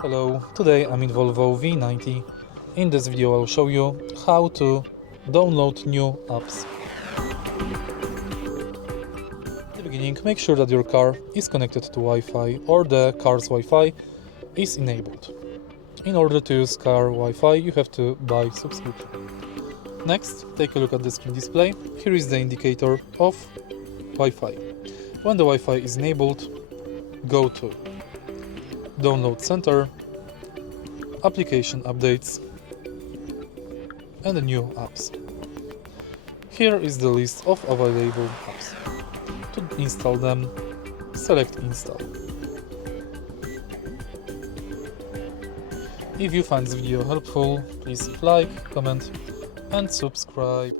Hello, today I'm in Volvo V90. In this video I'll show you how to download new apps. At the beginning, make sure that your car is connected to Wi-Fi or the car's Wi-Fi is enabled. In order to use car Wi-Fi, you have to buy subscription. Next, take a look at the screen display. Here is the indicator of Wi-Fi. When the Wi-Fi is enabled, go to Download Center, Application Updates, and the new apps. Here is the list of available apps. To install them, select Install. If you find this video helpful, please like, comment, and subscribe.